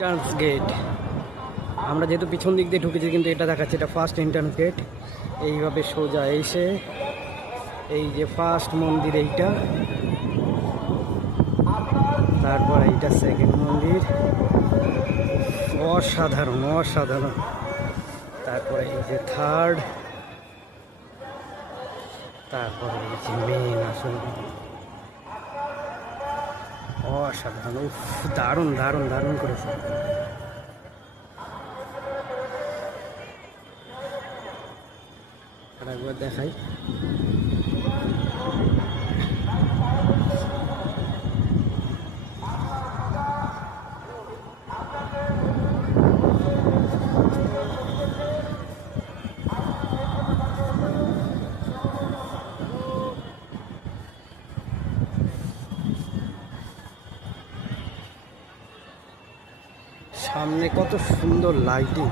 Entrance gate. আমরা যেহেতু পিছন দিক দিয়ে ঢুকেছি, কিন্তু এটা দেখাচ্ছে এটা ফার্স্ট এন্ট্রান্স গেট। এইভাবে সোজা এসে এই যে ফার্স্ট মন্দির এইটা, তারপর এইটা সেকেন্ড মন্দির। অসাধারণ অসাধারণ। তারপরে এই যে থার্ড, তারপরে এই যে মেন আসল। অসাধারণ, উফ দারুণ দারুণ দারুণ করেছে। একবার দেখাই। সামনে কত সুন্দর লাইটিং।